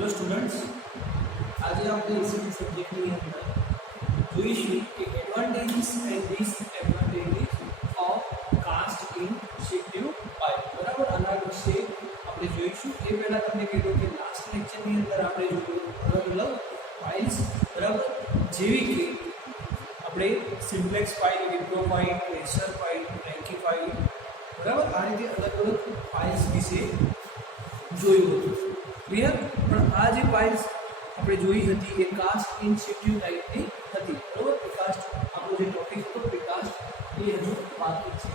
Hello students, આજે આપણે ACT સબ્જેક્ટની અંદર જોઈશું કે advantages and disadvantages of cast in શિફ્ટિવ પાઇપ. બરાબર, આના વિશે આપણે જોઈશું. એ પહેલાં તમને કીધું કે લાસ્ટ લેક્ચરની અંદર આપણે જોયું અલગ અલગ પાઇલ્સ, બરાબર, જેવી કે આપણે simplex pile, Wipro pile, pressure pile, frankie pile, બરાબર, આ રીતે અલગ અલગ પાઇલ્સ વિશે જોયું હતું. ક્લિયર? પણ આ જે પાઇલ્સ આપણે જોઈ હતી એ કાસ્ટ ઇન શિફ્ટિવ ટાઈપની હતી. બરાબર, પ્રિકાસ્ટ આપણો જે ટોપિક હતો પ્રિકાસ્ટ એ હજુ બાકી છે.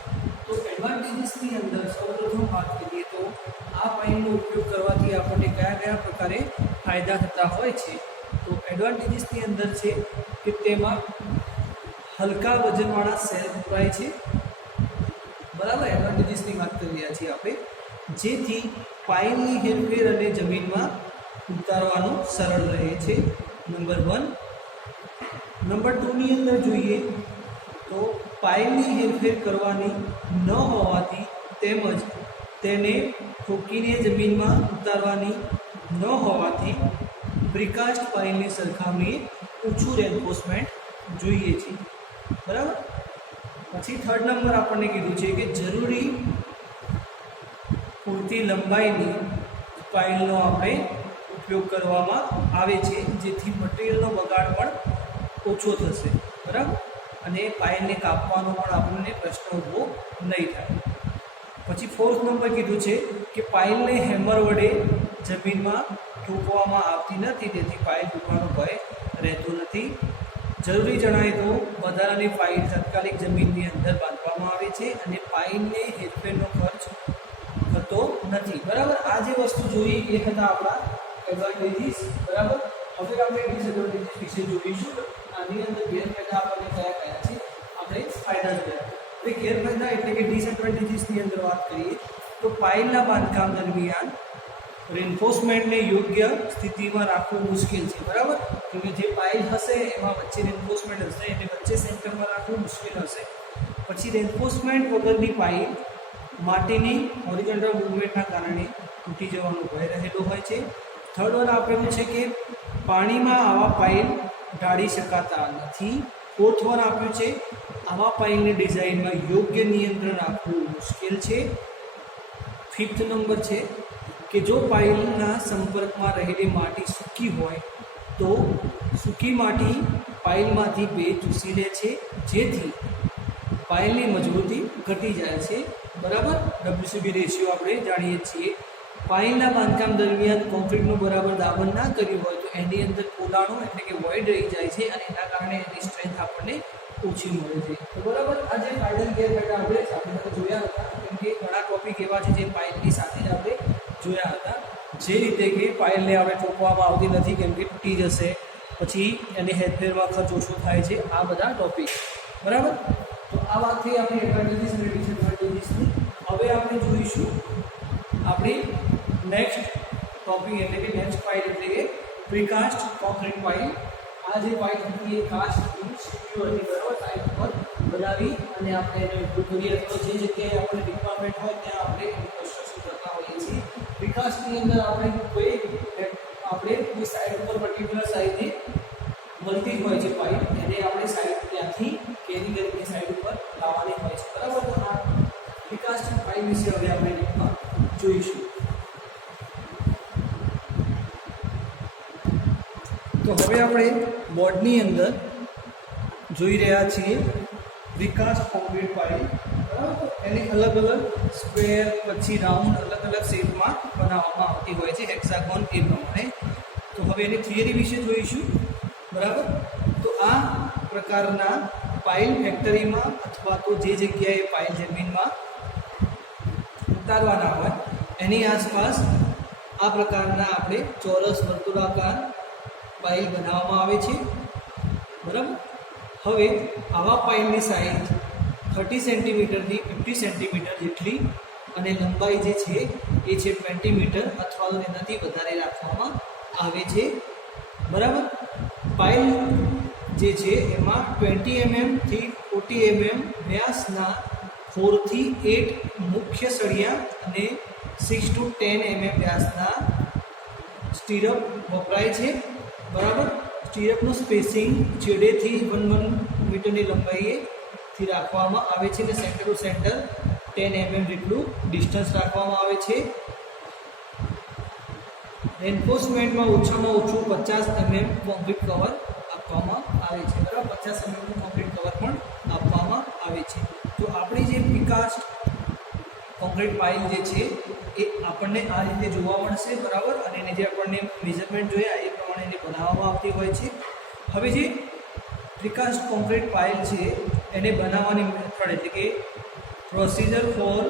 તો એડવાન્ટેજીસની અંદર સૌપ્રથમ વાત કરીએ તો આ પાઇલનો ઉપયોગ કરવાથી આપણને કયા કયા પ્રકારે ફાયદા થતા હોય છે. તો એડવાન્ટેજીસની અંદર છે કે તેમાં હલકા વજનવાળા સેલ વપરાય છે. બરાબર, એડવાન્ટેજીસની વાત કરી રહ્યા છીએ આપણે, જેથી પાઇલની હેરફેર અને જમીનમાં ઉતારવાનું સરળ રહે છે. નંબર 1. નંબર 2ની અંદર જોઈએ તો પાઇલની હેરફેર કરવાની ન હોવાથી તેમજ તેને ઠોકીને જમીનમાં ઉતારવાની ન હોવાથી પ્રિકાસ્ટ પાઇલની સરખામણીએ ઓછું રેન્ફોર્સમેન્ટ જોઈએ છે. બરાબર. પછી 3rd નંબર આપણને કીધું છે કે જરૂરી પૂરતી લંબાઈની પાઇલનો આપણે ઉપયોગ કરવામાં આવે છે, જેથી મટીરિયલનો બગાડ પણ ઓછો થશે. બરાબર, અને પાઇલને કાપવાનો પણ આપણને પ્રશ્ન ઊભો નહીં થાય. પછી 4th નંબર કીધું છે કે પાઇલને હેમર વડે જમીનમાં ઠોકવામાં આવતી નથી, તેથી પાઇલ તૂટવાનો ભય રહેતો નથી. જરૂરી જણાય તો વધારાની પાઇલ તાત્કાલિક જમીનની અંદર બાંધવામાં આવે છે અને પાઇલને હેરફેરનો ખર્ચ થતો નથી. બરાબર, આ જે વસ્તુ જોઈ એ હતા આપણા એડવાન્ટેજીસ. બરાબર, હવે આપણે ડિસએડવાન્ટેજીસ વિશે જોઈશું. આની અંદર ગેરફાયદા આપણને કયા કયા છે, આપણે ફાયદા જોયા. હવે ગેરફાયદા એટલે કે ડિસએડવાન્ટેજીસની અંદર વાત કરીએ તો પાઇલના બાંધકામ દરમિયાન રેન્ફોર્સમેન્ટને યોગ્ય સ્થિતિમાં રાખવું મુશ્કેલ છે. બરાબર, કેમ કે જે પાઇલ હશે એમાં વચ્ચે રેન્ફોર્સમેન્ટ હશે એટલે વચ્ચે સેન્ટરમાં રાખવું મુશ્કેલ હશે. પછી રેન્ફોર્સમેન્ટ વગરની પાઇલ માટીની હોરિઝોન્ટલ મૂવમેન્ટના કારણે તૂટી જવાનો ભય રહેલો હોય છે. 3rd વન આપેલું છે કે પાણીમાં આવા પાઇલ ઢાળી શકાતા નથી. 4th વન આપ્યું છે આવા પાઇલની ડિઝાઇનમાં યોગ્ય નિયંત્રણ રાખવું મુશ્કેલ છે. 5th નંબર છે કે જો પાઇલના સંપર્કમાં રહેલી માટી સૂકી હોય તો સૂકી માટી પાઇલમાંથી ભેજ ચૂસી લે છે, જેથી પાઇલની મજબૂતી ઘટી જાય છે. બરાબર, WCB રેશિયો આપણે જાણીએ છીએ. પાઇલના બાંધકામ દરમિયાન કોન્ક્રીટનું બરાબર દાબન ના કર્યું હોય તો એની અંદર પોલાણો એટલે કે વોઇડ રહી જાય છે અને એના કારણે એની સ્ટ્રેન્થ આપણને ઓછી મળે છે. તો બરાબર, આ જે ફાયદા ગેરફાયદા આપણે સાથે જોયા હતા, કેમ કે ઘણા ટોપિક એવા છે જે પાઇલની સાથે જ આપણે જોયા હતા. જે રીતે કે પાઇલને આપણે ઠોકવામાં આવતી નથી કેમ કે તૂટી જશે, પછી એને હેરફેરમાં ખર્ચ ઓછો થાય છે, આ બધા ટોપિક. બરાબર, તો આ વાત થઈ આપણી એડવાન્ટેજીસ અને ડિસએડવાન્ટેજીસની. હવે આપણે જોઈશું આપણી નેક્સ્ટ ટોપિક એટલે કે નેક્સ્ટ પાઇલ એટલે કે પ્રીકાસ્ટ કોન્ક્રીટ પાઇલ. આ જે પાઇલ હતી એ કાસ્ટ ઇન શિફ્ટિવ હતી. બરાબર, સાઇટ પર બનાવી અને આપણે એને ઉપયોગ કરીએ અથવા જે જગ્યાએ આપણે રિક્વાયરમેન્ટ હોય ત્યાં આપણે કન્સ્ટ્રક્શન કરતા હોઈએ છીએ. પ્રીકાસ્ટની અંદર આપણે કોઈ સાઇટ ઉપર પર્ટિક્યુલર સાઇઝની મળતી હોય છે પાઇલ, એને આપણે સાઇટ ત્યાંથી કેરી કરીને સાઇડ ઉપર લાવવાની હોય છે. બરાબર, તો આ પ્રીકાસ્ટ પાઇલ વિશે હવે આપણે ડીપમાં જોઈશું. તો હવે આપણે બોર્ડની અંદર જોઈ રહ્યા છીએ પ્રીકાસ્ટ કોન્ક્રીટ પાઇલ. બરાબર, તો એની અલગ અલગ સ્ક્વેર પછી રાઉન્ડ અલગ અલગ શેપમાં બનાવવામાં આવતી હોય છે, હેક્સાગોન એ પ્રમાણે. તો હવે એની થિયરી વિશે જોઈશું. બરાબર, તો આ પ્રકારના પાઇલ ફેક્ટરીમાં અથવા તો જે જગ્યાએ પાઇલ જમીનમાં ઉતારવાના હોય એની આસપાસ આ પ્રકારના આપણે ચોરસ વર્તુળાકાર પાઇલ બનાવવામાં આવે છે. બરાબર, હવે આવા પાઇલની સાઇઝ 30 સેન્ટીમીટરથી 50 સેન્ટીમીટર જેટલી અને લંબાઈ જે છે એ છે 20 મીટર અથવા તો તેનાથી વધારે રાખવામાં આવે છે. બરાબર, પાઇલ જે છે એમાં 20 mm થી 40 mm વ્યાસના 4 થી 8 મુખ્ય સળિયા અને 6 to 10 mm વ્યાસના સ્ટીરઅપ વપરાય છે, બરાબર. સ્ટીરઅપનું સ્પેસિંગ છેડેથી 1 મીટરની લંબાઈએથી રાખવામાં આવે છે અને સેન્ટર ટુ સેન્ટર 10 mm જેટલું ડિસ્ટન્સ રાખવામાં આવે છે. એન્ફોર્સમેન્ટમાં ઓછામાં ઓછું 50 mm કોન્ક્રીટ કવર આપવામાં આવે છે, બરાબર. 50 mm નું કોન્ક્રીટ કવર પણ આપવામાં આવે છે. તો આપણી જે પ્રીકાસ્ટ કોન્ક્રીટ પાઇલ જે છે એ આપણને આ રીતે જોવા મળશે, બરાબર. અને એને જે આપણને મેઝરમેન્ટ જોયા એ પ્રમાણે એને બનાવવામાં આવતી હોય છે. હવે જે પ્રીકાસ્ટ કોન્ક્રીટ પાઇલ છે એને બનાવવાની મેથડ એટલે કે procedure for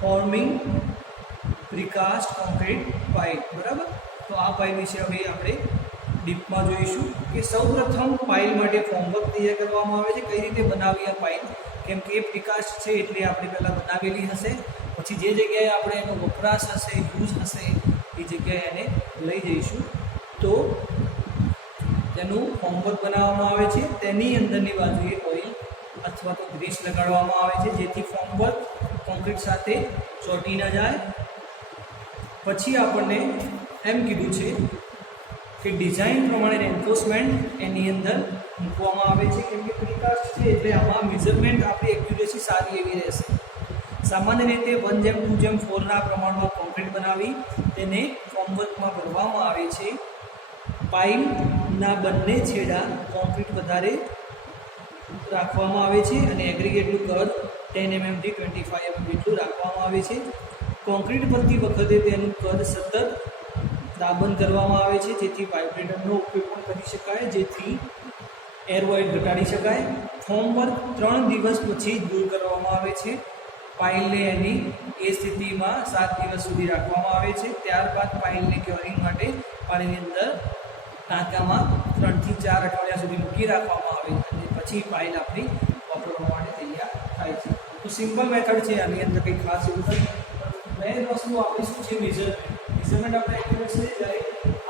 forming precast concrete pile, બરાબર. તો આ પાઇલ વિશે હવે આપણે ડીપમાં જોઈશું કે સૌપ્રથમ પાઇલ માટે ફોર્મવર્ક તૈયાર કરવામાં આવે છે. કઈ રીતે બનાવી આ પાઇલ, કેમ કે એ પ્રીકાસ્ટ છે એટલે આપણે પહેલાં બનાવેલી હશે, પછી જે જગ્યાએ આપણે એનો વપરાશ હશે, યુઝ હશે એ જગ્યાએ એને લઈ જઈશું. તો તેનું ફોર્મવર્ક બનાવવામાં આવે છે. તેની અંદરની બાજુએ ઓઇલ અથવા તો ગ્રીસ લગાડવામાં આવે છે જેથી ફોર્મવર્ક કોન્ક્રીટ સાથે ચોંટી ન જાય. પછી આપણને એમ કીધું છે કે ડિઝાઇન પ્રમાણે એન્ફોર્સમેન્ટ એની અંદર મૂકવામાં આવે છે, કેમ કે પ્રીકાસ્ટ છે એટલે આમાં મેઝરમેન્ટ આપણી એક્યુરેસી સારી એવી રહેશે. સામાન્ય રીતે 1:2:4 પ્રમાણમાં કોન્ક્રીટ બનાવી તેને ફોર્મવર્કમાં ભરવામાં આવે છે. પાઇલના બંને છેડા કોન્ક્રીટ વધારે રાખવામાં આવે છે અને એગ્રીગેટનું કદ 10 mm થી 25 mm જેટલું રાખવામાં આવે છે. કોન્ક્રીટ ભરતી વખતે તેનું કદ સતત દાબન કરવામાં આવે છે જેથી વાઇબ્રેટરનો ઉપયોગ પણ કરી શકાય, જેથી એર વોઇડ ઘટાડી શકાય. ફોર્મવર્ક 3 દિવસ પછી દૂર કરવામાં આવે છે. પાઇલને એની એ સ્થિતિમાં 7 દિવસ સુધી રાખવામાં આવે છે. ત્યારબાદ પાઇલને ક્યોરિંગ માટે પાણીની અંદર ટાંકામાં 3 થી 4 અઠવાડિયા સુધી મૂકી રાખવામાં આવે છે અને પછી પાઇલ આપણી વાપરવા માટે તૈયાર થાય છે. તો સિમ્પલ મેથડ છે, આની અંદર કંઈ ખાસ એવું નથી. મેઇન વસ્તુ આપણી શું છે, મેઝરમેન્ટ આપણે એક્યુરેટ છે. જ્યારે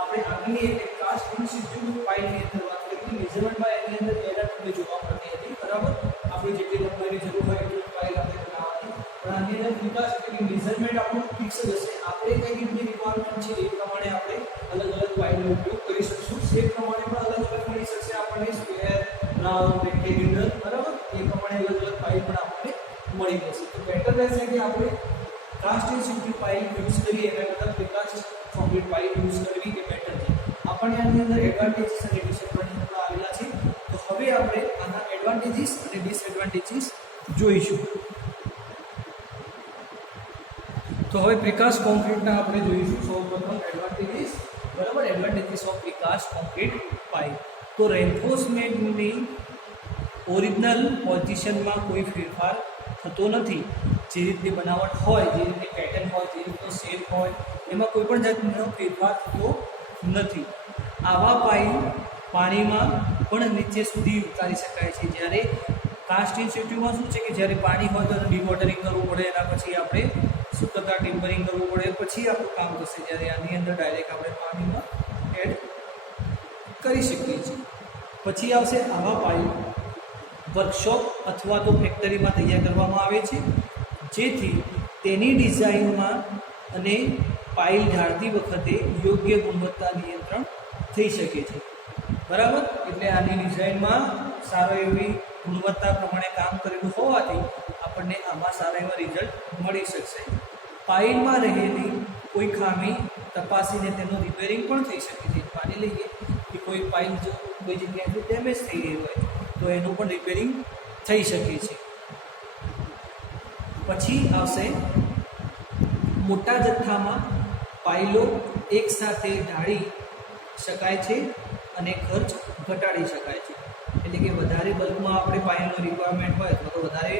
આપણે આગળની એક કાસ્ટ ઇન્સ્ટિટ્યૂટ પાઇલની અંદર વાત કરી મેઝરમેન્ટમાં એની અંદર એરર તમને જોવા મળતી હતી, બરાબર. આપણે જેટલી લંબાઈની જરૂર હોય એટલી પાઇલ આપણે બનાવવાની, પણ આની અંદર વિકાસ એટલે કે મેઝરમેન્ટ આપણું ફિક્સ જ હશે. આપણે કઈ રીતની રિક્વાયરમેન્ટ છે એ પ્રમાણે આપણે અલગ અલગ પાઇલનો ઉપયોગ કરી શકશું. શેપ પ્રમાણે પણ અલગ અલગ મળી શકશે આપણને, સ્ક્વેર, રાઉન્ડ, રેક્ટેન્ગ્યુલર, બરાબર. એ પ્રમાણે અલગ અલગ પાઇલ પણ આપણને મળી જશે. તો બેટર રહેશે કે આપણે કાસ્ટ ઇન્સ્ટિટ્યૂટ પાઇલ યુઝ કરીએ એના કરતાં પ્રીકાસ્ટ કોન્ક્રીટ પાઇલ યુઝ કરવી એ બેટર છે. આપણને આની અંદર એડવાન્ટેજીસ અને ડિસએડવાન્ટેજીસ આવેલા છે. તો હવે આપણે આના એડવાન્ટેજીસ અને ડિસએડવાન્ટેજીસ જોઈશું. તો હવે પ્રીકાસ્ટ કોન્ક્રીટના આપણે જોઈશું સૌપ્રથમ એડવાન્ટેજીસ, બરાબર. Advantages of precast concrete pile. તો રેન્ફોર્સમેન્ટની ઓરિજિનલ પોઝિશનમાં કોઈ ફેરફાર થતો નથી. જે રીતની બનાવટ હોય, જે રીતની પેટર્ન હોય, જે રીતનો શેપ હોય, એમાં કોઈ પણ જાતનો ફેરફાર થતો નથી. આવા પાઇલ પાણીમાં પણ નીચે સુધી ઉતારી શકાય છે. જ્યારે કાસ્ટ ઇન્સ્ટિટ્યૂટમાં શું છે કે જ્યારે પાણી હોય તો ડિવોટરિંગ કરવું પડે, એના પછી આપણે શું કરતા ટિમ્પરિંગ કરવું પડે, પછી આપણું કામ થશે. જ્યારે આની અંદર ડાયરેક્ટ આપણે પાણીમાં એડ કરી શકીએ છીએ. પછી આવશે આવા પાઇલ વર્કશોપ અથવા તો ફેક્ટરીમાં તૈયાર કરવામાં આવે છે, જેથી તેની ડિઝાઇનમાં અને પાઇલ ઢાળતી વખતે યોગ્ય ગુણવત્તા નિયંત્રણ થઈ શકે છે, બરાબર. એટલે આની ડિઝાઇનમાં સારો એવી ગુણવત્તા પ્રમાણે કામ કરેલું હોવાથી આપણને આમાં સારા એવા રિઝલ્ટ મળી શકશે. પાઇલમાં રહેલી કોઈ ખામી તપાસીને તેનું રિપેરિંગ પણ થઈ શકે છે. માની લઈએ કે કોઈ પાઇલ જો કોઈ જગ્યાએથી ડેમેજ થઈ ગઈ હોય તો એનું પણ રિપેરિંગ થઈ શકે છે. પછી આવશે મોટા જથ્થામાં પાઇલો એકસાથે ઢાળી શકાય છે અને ખર્ચ ઘટાડી શકાય છે. એટલે કે વધારે બલ્કમાં આપણે પાઇલનો રિક્વાયરમેન્ટ હોય તો વધારે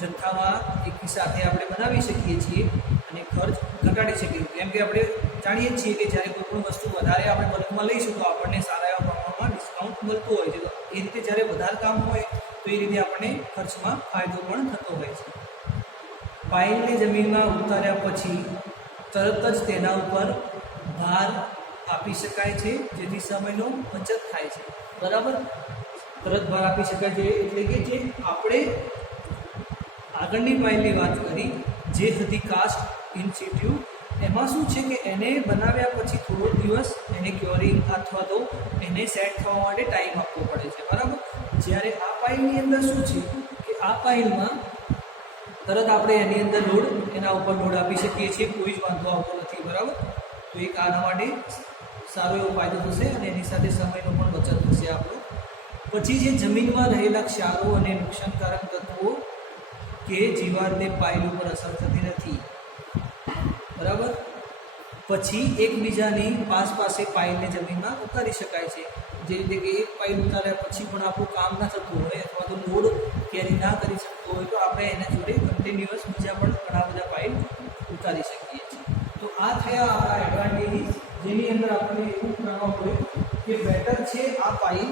જથ્થામાં એક સાથે આપણે બનાવી શકીએ છીએ અને ખર્ચ ઘટાડી શકીએ. કેમ કે આપણે જાણીએ છીએ કે જ્યારે કોઈ પણ વસ્તુ વધારે આપણે બલ્કમાં લઈશું તો આપણને સારા એવા પ્રમાણમાં ડિસ્કાઉન્ટ મળતું હોય છે. તો એ રીતે જ્યારે વધારે કામ હોય તો એ રીતે આપણને ખર્ચમાં ફાયદો પણ થતો હોય છે. પાઇલને જમીનમાં ઉતાર્યા પછી તરત જ તેના ઉપર ભાર આપી શકાય છે, જેથી સમયનો બચત થાય છે, બરાબર. તરત ભાર આપી શકાય છે એટલે કે જે આપણે આગળની પાઇલની વાત કરી જે હતી કાસ્ટ ઇન સિટુ એમાં શું છે કે એને બનાવ્યા પછી થોડો દિવસ એને ક્યોરિંગ અથવા તો એને સેટ થવા માટે ટાઈમ આપવો પડે છે, બરાબર. જ્યારે આ પાઇલની અંદર શું છે કે આ પાઇલમાં તરત આપણે એની અંદર એના ઉપર લોડ આપી શકીએ છીએ, કોઈ જ વાંધો આવતો નથી, બરાબર. તો એક આના માટે સારો એવો ફાયદો થશે અને એની સાથે સમયનો પણ બચત થશે આપણો. પછી જે જમીનમાં રહેલા ક્ષારો અને નુકસાનકારક તત્વો કે જીવાતને પાઇલ ઉપર અસર થતી નથી, બરાબર. પછી એકબીજાની પાસે પાઇલને જમીનમાં ઉતારી શકાય છે. જે રીતે કે એક પાઇલ ઉતાર્યા પછી પણ આપણું કામ ના થતું હોય અથવા તો લોડ કેરી ના કરી શકતો હોય તો આપણે એના જોડે કન્ટિન્યુઅસ બીજા પણ ઘણા બધા પાઇલ ઉતારી શકીએ છીએ. તો આ થયા આપણા એડવાન્ટેજીસ, જેની અંદર આપણે એવું કરવા પડે કે બેટર છે આ પાઇલ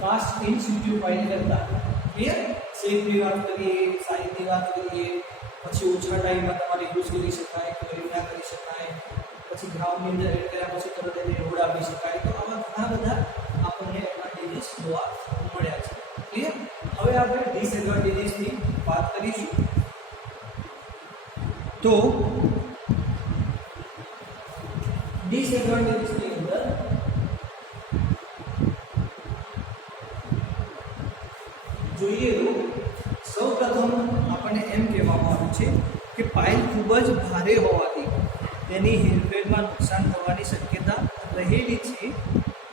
કાસ્ટ ઇન સિtu પાઇલ કરતા. ક્લિયર? સેફની વાત કરીએ, સાઇઝની વાત કરીએ, પછી ઓછા ટાઈમમાં તમારે યુઝ કરી શકાય, ક્યોરિંગ ના કરી શકાય, પછી ગ્રાઉન્ડની અંદર એડ કર્યા પછી તરત એને લોડ આપી શકાય. તો આવા ઘણા બધા આપણને એડવાન્ટેજીસ જોવા મળ્યા છે. ક્લિયર? હવે આપણે ડિસએડવાન્ટેજીસની વાત કરીશું. તો ડિસએડવાન્ટેજીસની અંદર જોઈએ તો સૌપ્રથમ આપણને એમ કહેવામાં આવ્યું છે કે પાઇલ ખૂબ જ ભારે હોવાથી તેની હેરફેરમાં નુકસાન થવાની શક્યતા રહેલી છે.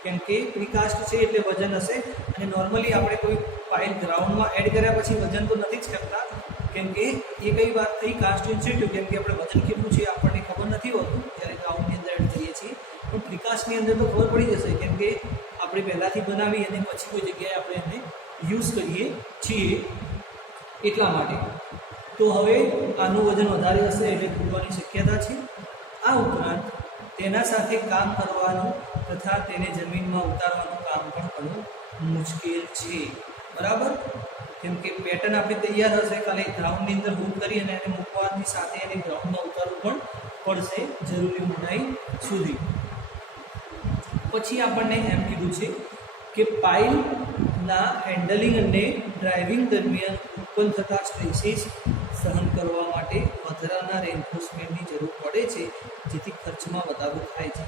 કેમ કે પ્રીકાસ્ટ છે એટલે વજન હશે અને નોર્મલી આપણે કોઈ પાઇલ ગ્રાઉન્ડમાં એડ કર્યા પછી વજન તો નથી જ કરતા, કેમ કે એ કઈ વાત થઈ કાસ્ટ ઇન સિtu, કેમ કે આપણે વજન કેટલું છે આપણને ખબર નથી હોતું જ્યારે ગ્રાઉન્ડની અંદર એડ કરીએ છીએ. પણ પ્રીકાસ્ટની અંદર તો ખબર પડી જશે, કેમ કે આપણે પહેલાંથી બનાવી અને પછી કોઈ જગ્યાએ આપણે એને યુઝ કરીએ છીએ એટલા માટે. તો હવે આનું વજન વધારે હશે એટલે તૂટવાની શક્યતા છે. આ ઉપરાંત તેના સાથે કામ કરવાનું તથા તેને જમીનમાં ઉતારવાનું કામ પણ ઘણું મુશ્કેલ છે, બરાબર. કેમ કે પેટર્ન આપણી તૈયાર હશે, ખાલી ગ્રાઉન્ડની અંદર હૂક કરી અને એને મૂકવાની સાથે એને ગ્રાઉન્ડમાં ઉતારવું પણ પડશે જરૂરી ઊંડાઈ સુધી. પછી આપણને એમ કીધું છે કે પાઇલના હેન્ડલિંગ અને ડ્રાઇવિંગ દરમિયાન ઉત્પન્ન થતા સ્ટ્રેસીસ સહન કરવા માટે વધારાના રેન્ફોર્સમેન્ટની જરૂર પડે છે, જેથી ખર્ચમાં વધારો થાય છે.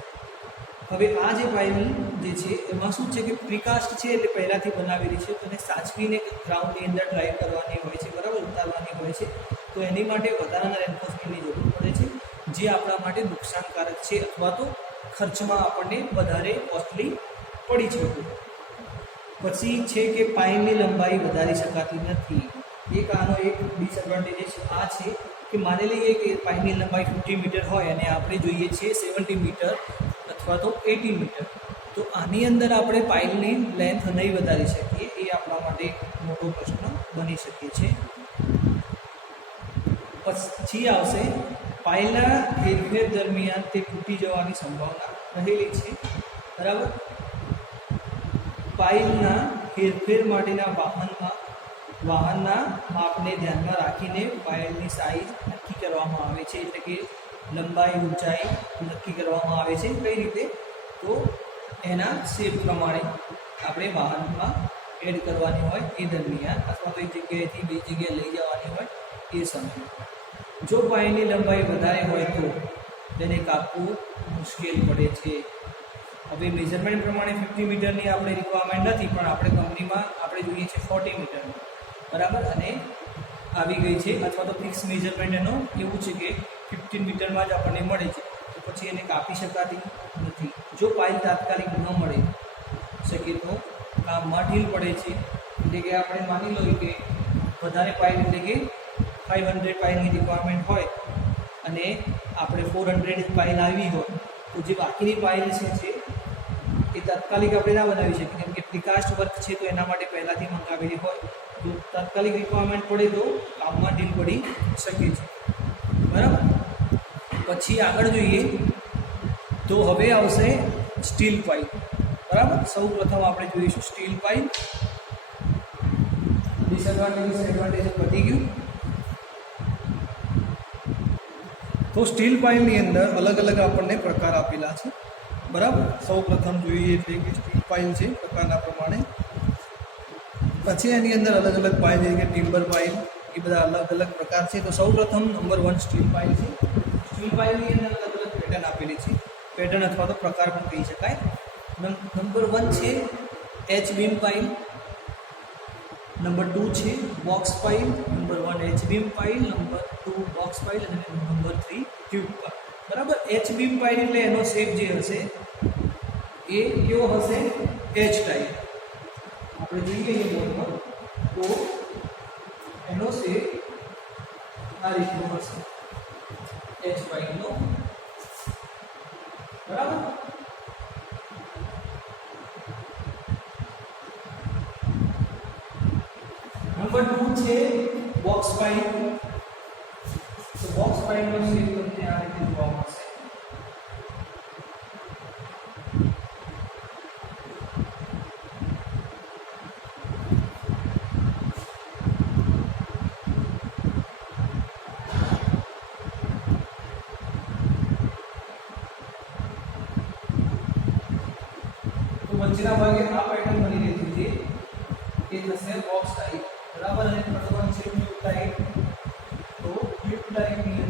હવે આ જે પાઇલ જે છે એમાં શું છે કે પ્રીકાસ્ટ છે એટલે પહેલાંથી બનાવેલી છે, તો એને સાચવીને ગ્રાઉન્ડની અંદર ડ્રાઇવ કરવાની હોય છે, બરાબર, ઉતારવાની હોય છે. તો એની માટે વધારાના રેન્ફોર્સમેન્ટની જરૂર પડે છે, જે આપણા માટે નુકસાનકારક છે અથવા તો ખર્ચમાં આપણને વધારે કોસ્ટલી પડી શકે. પછી છે કે પાઇલની લંબાઈ વધારી શકાતી નથી. એક આનો એક ડિસએડવાન્ટેજ આ છે કે માની લઈએ કે પાઇલની લંબાઈ 50 મીટર હોય અને આપણે જોઈએ છીએ 70 મીટર અથવા તો 80 મીટર, તો આની અંદર આપણે પાઇલની લેન્થ નહીં વધારી શકીએ. એ આપણા માટે મોટો પ્રશ્ન બની શકે છે. પછી આવશે પાઇલના હેરફેર દરમિયાન તે તૂટી જવાની સંભાવના રહેલી છે, બરાબર. પાઇલના હેરફેર માટેના વાહનના માપને ધ્યાનમાં રાખીને પાઇલની સાઇઝ નક્કી કરવામાં આવે છે, એટલે કે લંબાઈ ઊંચાઈ નક્કી કરવામાં આવે છે. કઈ રીતે? તો એના શેપ પ્રમાણે આપણે વાહનમાં એડ કરવાની હોય એ દરમિયાન અથવા તો એક જગ્યાએથી બીજી જગ્યાએ લઈ જવાની હોય એ સમયે. જો પાઇલની લંબાઈ વધારે હોય તો તેને કાપવું મુશ્કેલ પડે છે. હવે મેઝરમેન્ટ પ્રમાણે 50 મીટરની આપણે રિક્વાયરમેન્ટ નથી, પણ આપણે કંપનીમાં આપણે જોઈએ છીએ 40 મીટરની, બરાબર, અને આવી ગઈ છે. અથવા તો ફિક્સ મેઝરમેન્ટ એનો એવું છે કે 15 મીટરમાં જ આપણને મળે છે, તો પછી એને કાપી શકાતી નથી. જો પાઇલ તાત્કાલિક ન મળે શકે તો કામમાં ઢીલ પડે છે. એટલે કે આપણે માની લઈએ કે વધારે પાઇલ એટલે કે 500 પાઇલની રિક્વાયરમેન્ટ હોય અને આપણે 400 પાઇલ આવી હોય, તો જે બાકીની પાઇલ છે એ તાત્કાલિક આપણે ના બનાવી શકીએ, કેમ કે પ્રીકાસ્ટ વર્ક છે તો એના માટે પહેલાંથી મંગાવેલી હોય. તો તાત્કાલિક રિક્વાયરમેન્ટ પડે તો કામમાં ઢીલ પડી શકે છે, બરાબર. પછી આગળ જોઈએ તો હવે આવશે સ્ટીલ પાઇલ, બરાબર. સૌ પ્રથમ આપણે જોઈશું સ્ટીલ પાઇલ. ડિસએડવાન્ટેજ એડવાન્ટેજ પતી ગયું. તો સ્ટીલ પાઇલની અંદર અલગ અલગ આપણને પ્રકાર આપેલા છે, બરાબર. સૌ પ્રથમ જોઈએ એટલે કે સ્ટીલ પાઇલ છે પ્રકારના પ્રમાણે. પછી એની અંદર અલગ અલગ પાઇલ છે કે ટિમ્બર પાઇલ, એ બધા અલગ અલગ પ્રકાર છે. તો સૌ પ્રથમ નંબર 1 સ્ટીલ પાઇલ છે. બીમ પાઇલની અંદર અલગ અલગ પેટર્ન આપેલી છે, પેટર્ન અથવા તો પ્રકાર પણ કહી શકાય. નંબર 1 છે એચ બીમ પાઇલ, નંબર 2 છે box pile. Number 1 H beam pile, number 2 box pile અને નંબર 3 ટ્યુબ પાઇલ. બરાબર. એચ બીમ પાઇલ એટલે એનો શેપ જે હશે એ કેવો હશે? H type. આપણે જોઈએ એ બોર્ડમાં તો એનો શેપ આ રીતનો હશે, એચ પાઇલનો. બરાબર. નંબર 2 છે બોક્સ પાઇલ. તો બોક્સ પાઇલનો શેપ તમને આ રીતે જોવા મળશે. વચ્ચેના ભાગે આ પેટર્ન બની રહી છે એ થશે બોક્સ ટાઈપ. બરાબર. અને થર્ડ વન છે ટ્યુબ ટાઈપ. તો ટ્યુબ ટાઈપની